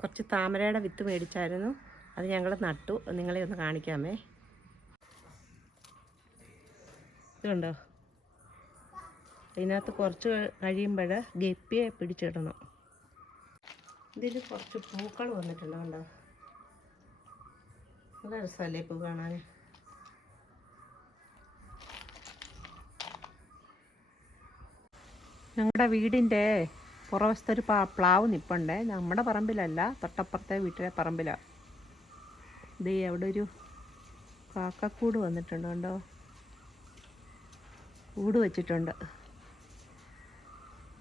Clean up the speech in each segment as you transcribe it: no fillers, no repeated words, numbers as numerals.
കുറച്ച് താമരയുടെ വിത്ത് മേടിച്ചായിരുന്നു. അത് ഞങ്ങൾ നട്ടു. നിങ്ങളെ ഒന്ന് കാണിക്കാമേ. ഇതുണ്ടോ? ഇതിനകത്ത് കുറച്ച് കഴിയുമ്പോൾ ഗപ്പിയെ പിടിച്ചിടണം. ഇതിൽ കുറച്ച് പൂക്കൾ വന്നിട്ടുണ്ട്. കണ്ടോ? നല്ല രസമല്ലേ പൂ കാണാൻ? ഞങ്ങളുടെ വീടിൻ്റെ പുറവശത്തെ ഒരു പ്ലാവ് നിൽപ്പുണ്ടേ. നമ്മുടെ പറമ്പിലല്ല, തൊട്ടപ്പുറത്തെ വീട്ടിലെ പറമ്പിലാണ്. ഇത് അവിടെ ഒരു കാക്കക്കൂട് വന്നിട്ടുണ്ട്. കണ്ടോ? കൂട് വെച്ചിട്ടുണ്ട്.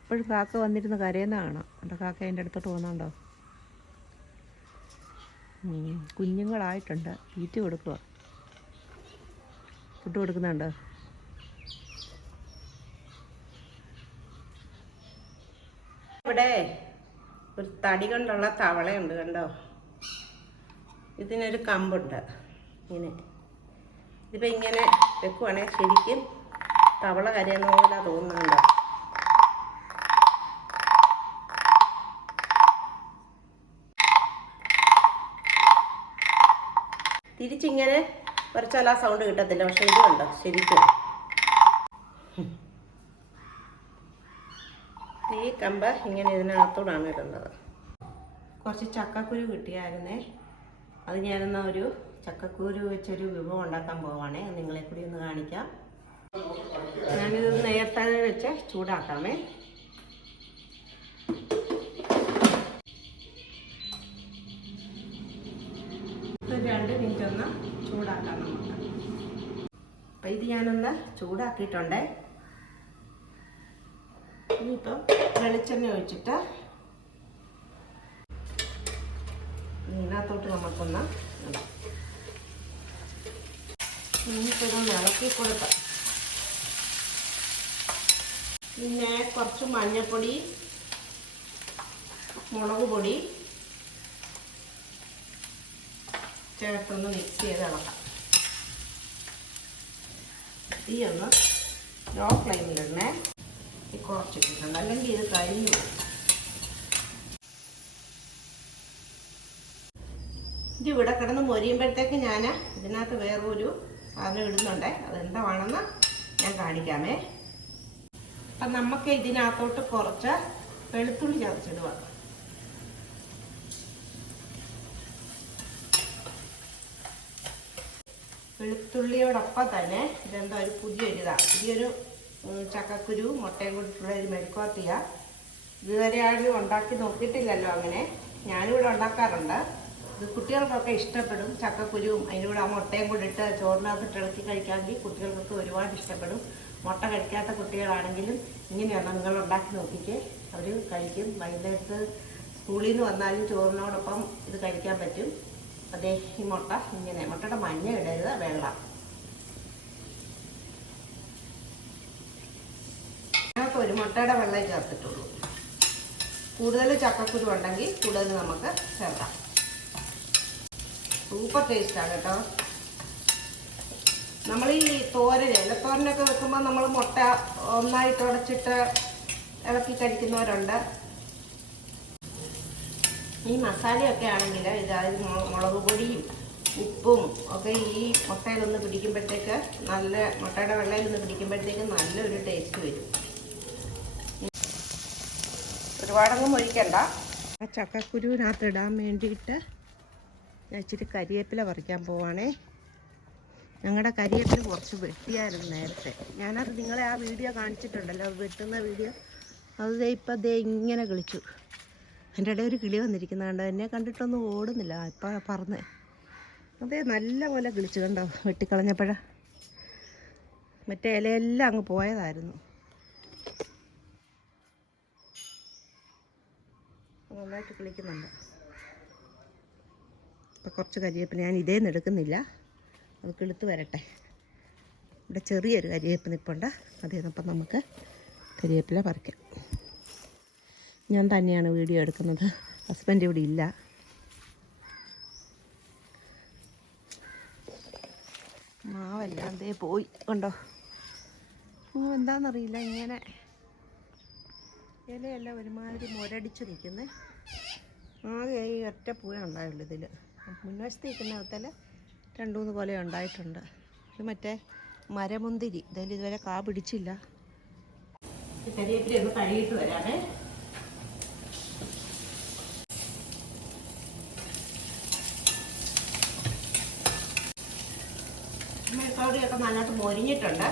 ഇപ്പോഴും കാക്ക വന്നിരുന്ന് കരയുന്ന കാണാം. എൻ്റെ കാക്ക എൻ്റെ അടുത്തോട്ട് പോകുന്നുണ്ടോ? കുഞ്ഞുങ്ങളായിട്ടുണ്ട്. തീറ്റ കൊടുക്കുക. ഫുഡ് കൊടുക്കുന്നുണ്ടോ? ഇവിടെ ഒരു തടി കൊണ്ടുള്ള തവളയുണ്ട്. കണ്ടോ? ഇതിനൊരു കമ്പുണ്ട്. ഇതിപ്പോൾ ഇങ്ങനെ വെക്കുവാണെങ്കിൽ ശരിക്കും തവള കരയുന്ന പോലെ തോന്നുന്നുണ്ടോ? തിരിച്ചിങ്ങനെ കുറച്ചാൽ ആ സൗണ്ട് കിട്ടത്തില്ല. പക്ഷെ ഇത് കണ്ടോ? ശരിക്കും ഈ കമ്പ് ഇങ്ങനെ ഇതിനകത്തോടാണ് ഇടുന്നത്. കുറച്ച് ചക്കക്കുരു കിട്ടിയായിരുന്നേ. അത് ഞാനെന്നാൽ ഒരു ചക്കക്കുരു വെച്ചൊരു വിഭവം ഉണ്ടാക്കാൻ പോവാണേ. നിങ്ങളെ കൂടി ഒന്ന് കാണിക്കാം. ഞാനിത് നേരത്തെ വെച്ച് ചൂടാക്കാമേ. ഒരു 2 മിനിറ്റ് ഒന്ന് ചൂടാക്കാം നമുക്ക്. അപ്പം ഇത് ഞാനൊന്ന് ചൂടാക്കിയിട്ടുണ്ടേ. ഇനിയിപ്പം വെളിച്ചെണ്ണ ഒഴിച്ചിട്ട് ഇതിനകത്തോട്ട് നമുക്കൊന്ന് ഇടാം. ഇനിയിപ്പോൾ ഇളക്കി കൊടുക്കാം. പിന്നെ കുറച്ച് മഞ്ഞൾപ്പൊടി, മുളക് പൊടി ചേർത്തൊന്ന് മിക്സ് ചെയ്ത് ഇളക്കാം. തീ ഒന്ന് ലോ ഫ്ലെയിമിലിടണേ. കുറച്ചിട്ടുണ്ട്, അല്ലെങ്കിൽ ഇത് കരിഞ്ഞു പോകും. ഇത് ഇവിടെ കിടന്ന് മൊരിയുമ്പോഴത്തേക്ക് ഞാൻ ഇതിനകത്ത് വേറൊരു സാധനം ഇടുന്നുണ്ട്. അതെന്താണെന്ന് ഞാൻ കാണിക്കാമേ. അപ്പം നമുക്ക് ഇതിനകത്തോട്ട് കുറച്ച് വെളുത്തുള്ളി ചതച്ചിടുക. വെളുത്തുള്ളിയോടൊപ്പം തന്നെ ഇതെന്താ ഒരു പുതിയൊരു ചക്കക്കുരു മുട്ടയും കൂടിയിട്ടുള്ള ഒരു മെഴുക്കുവരട്ടിയാണ്. ഇതുവരെ ആരും ഉണ്ടാക്കി നോക്കിയിട്ടില്ലല്ലോ അങ്ങനെ. ഞാനിവിടെ ഉണ്ടാക്കാറുണ്ട്. ഇത് കുട്ടികൾക്കൊക്കെ ഇഷ്ടപ്പെടും. ചക്കക്കുരുവും അതിൻ്റെ കൂടെ ആ മുട്ടയും കൂടി ഇട്ട് ചോറിനകത്ത് ഇളക്കി കഴിക്കാമെങ്കിൽ കുട്ടികൾക്കൊക്കെ ഒരുപാട് ഇഷ്ടപ്പെടും. മുട്ട കഴിക്കാത്ത കുട്ടികളാണെങ്കിലും ഇങ്ങനെയാണ് നിങ്ങൾ ഉണ്ടാക്കി നോക്കിയിട്ട് അവർ കഴിക്കും. വൈകുന്നേരത്ത് സ്കൂളിൽ നിന്ന് വന്നാലും ചോറിനോടൊപ്പം ഇത് കഴിക്കാൻ പറ്റും. അതേ ഈ മുട്ട ഇങ്ങനെ, മുട്ടയുടെ മഞ്ഞ ഇടരുത്, വെള്ളം. ഞങ്ങൾക്ക് ഒരു മുട്ടയുടെ വെള്ളം ചേർത്തിട്ടുള്ളൂ. കൂടുതൽ ചക്കക്കുരു ഉണ്ടെങ്കിൽ കൂടുതൽ നമുക്ക് ചേർക്കാം. സൂപ്പർ ടേസ്റ്റാണ് കേട്ടോ. നമ്മൾ ഈ ഇലത്തോരനൊക്കെ വെക്കുമ്പോൾ നമ്മൾ മുട്ട ഒന്നായിട്ട് ഉടച്ചിട്ട് ഇളക്കി കഴിക്കുന്നവരുണ്ട്. ഈ മസാലയൊക്കെ ആണെങ്കിൽ അതായത് മുളക് പൊടിയും ഉപ്പും ഒക്കെ ഈ മുട്ടയിലൊന്ന് പിടിക്കുമ്പോഴത്തേക്ക് മുട്ടയുടെ വെള്ളയിലൊന്ന് പിടിക്കുമ്പോഴത്തേക്ക് നല്ലൊരു ടേസ്റ്റ് വരും. ഒരുപാടൊന്നും ഒഴിക്കണ്ട. ആ ചക്കക്കുരുവിനകത്ത് ഇടാൻ വേണ്ടിയിട്ട് ഞാൻ ഇച്ചിരി കരിവേപ്പില പറിക്കാൻ പോവാണേ. ഞങ്ങളുടെ കരിവേപ്പില കുറച്ച് വെട്ടിയായിരുന്നു നേരത്തെ. ഞാനത് നിങ്ങളെ ആ വീഡിയോ കാണിച്ചിട്ടുണ്ടല്ലോ, വെട്ടുന്ന വീഡിയോ. അത് ഇപ്പം ഇങ്ങനെ കിളിച്ചു. എൻ്റെ ഇടയിൽ ഒരു കിളി വന്നിരിക്കുന്നുണ്ട്. എന്നെ കണ്ടിട്ടൊന്നും ഓടുന്നില്ല. ഇപ്പം പറന്ന് നല്ല പോലെ കിളിച്ചു. കണ്ടോ? വെട്ടിക്കളഞ്ഞപ്പോഴ മറ്റേ ഇലയെല്ലാം അങ്ങ് പോയതായിരുന്നു. നന്നായിട്ട് കിളിക്കുന്നുണ്ട്. ഇപ്പം കുറച്ച് കരിവേപ്പില ഞാൻ ഇതേന്ന് എടുക്കുന്നില്ല. അത് കിളുത്ത് വരട്ടെ. ഇവിടെ ചെറിയൊരു കരിവേപ്പ് നിൽപ്പുണ്ട്. അതേന്നപ്പം നമുക്ക് കരിവേപ്പില പറിക്കാം. ഞാൻ തന്നെയാണ് വീഡിയോ എടുക്കുന്നത്. ഹസ്ബൻഡ് ഇവിടെ ഇല്ല. മാവെല്ലാം പോയി. കണ്ടോ? എന്താണെന്നറിയില്ല, ഇങ്ങനെ ഇലയെല്ലാം ഒരുമാതിരി മുരടിച്ച് നിൽക്കുന്നത്. ആകെ ഈ ഒറ്റ പൂവേ ഉണ്ടായുള്ളൂ ഇതിൽ. മുൻവശത്ത് നിൽക്കുന്നതിൽ 2-3 കൊല ഉണ്ടായിട്ടുണ്ട്. ഇത് മറ്റേ മരമുന്തിരി, ഇതിൽ ഇതുവരെ കാ പിടിച്ചില്ല. കരിയേപ്പില ഒന്ന് കഴുകിയിട്ട് വരാമേ. മെഴുക്കോടിയൊക്കെ നന്നായിട്ട് മൊരിഞ്ഞിട്ടുണ്ട്.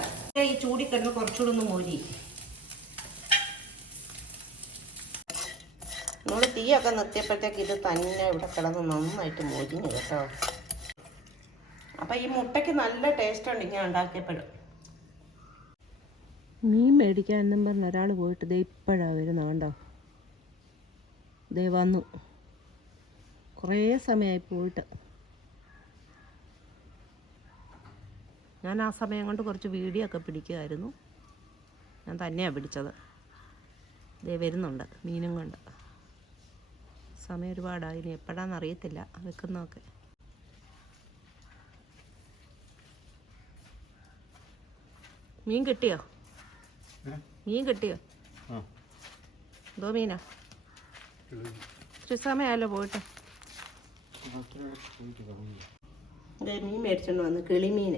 ഈ ചൂടിക്കിടന്ന് കുറച്ചുകൂടെ ഒന്ന് മൊരി. നമ്മൾ തീയൊക്കെ നിർത്തിയപ്പോഴത്തേക്ക് ഇത് തന്നെ ഇവിടെ കിടന്ന് നന്നായിട്ട് മൊരിഞ്ഞു കേട്ടോ. അപ്പം ഈ മുട്ടയ്ക്ക് നല്ല ടേസ്റ്റ് ഉണ്ട് ഇങ്ങനെ ഉണ്ടാക്കിയപ്പോഴും. മീൻ മേടിക്കാൻ എന്നും പറഞ്ഞ ഒരാൾ പോയിട്ട് ദേ ഇപ്പോഴാണ് വരുന്നത് കണ്ടോ. ദേ വന്നു, കുറേ സമയമായി പോയിട്ട്. ഞാൻ ആ സമയം കൊണ്ട് കുറച്ച് വീഡിയോ ഒക്കെ പിടിക്കുമായിരുന്നു. ഞാൻ തന്നെയാണ് പിടിച്ചത്. ദേ വരുന്നുണ്ട് മീനും കൊണ്ട്. സമയം ഒരുപാടായി, ഇനി എപ്പോഴാണെന്ന് അറിയത്തില്ല വെക്കുന്നതൊക്കെ. മീൻ കിട്ടിയോ? മീൻ കിട്ടിയോ? എന്തോ മീനാ? ഇത്തിരി സമയമല്ലോ പോയിട്ട്. മീൻ മേടിച്ചോണ്ട് വന്ന്, കിളിമീൻ.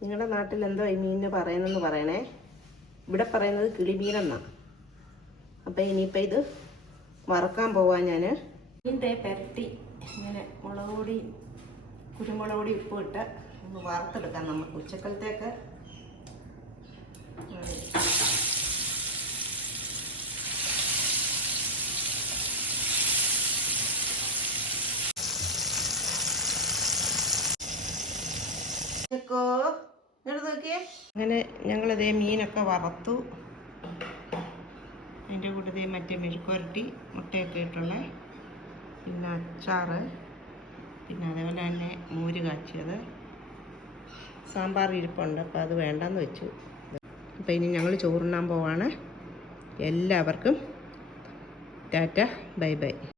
നിങ്ങളുടെ നാട്ടിൽ എന്തോ ഈ മീനിന് പറയുന്നതെന്ന് പറയണേ. ഇവിടെ പറയുന്നത് കിളിമീനെന്നാണ്. അപ്പം ഇനിയിപ്പോൾ ഇത് വറക്കാൻ പോവാൻ ഞാൻ. മീൻ്റെ പെരട്ടി ഇങ്ങനെ മുളക് പൊടി, കുരുമുളക് പൊടി, ഉപ്പ് ഇട്ട് ഒന്ന് വറുത്തെടുക്കാം നമുക്ക് ഉച്ചക്കലത്തേക്ക്. അങ്ങനെ ഞങ്ങളിതേ മീനൊക്കെ വറുത്തു. അതിൻ്റെ കൂട്ടത്തിൽ മറ്റേ മെഴുക്കുവരട്ടി, മുട്ടയൊക്കെ ഇട്ടുള്ള, പിന്നെ അച്ചാറ്, പിന്നെ അതേപോലെ തന്നെ മോര് കാച്ചിയത്, സാമ്പാർ ഇരിപ്പുണ്ട്. അപ്പോൾ അത് വേണ്ടെന്ന് വെച്ചു. അപ്പോൾ ഇനി ഞങ്ങൾ ചോറുണ്ണാൻ പോവാണ്. എല്ലാവർക്കും ടാറ്റ, ബൈ ബൈ.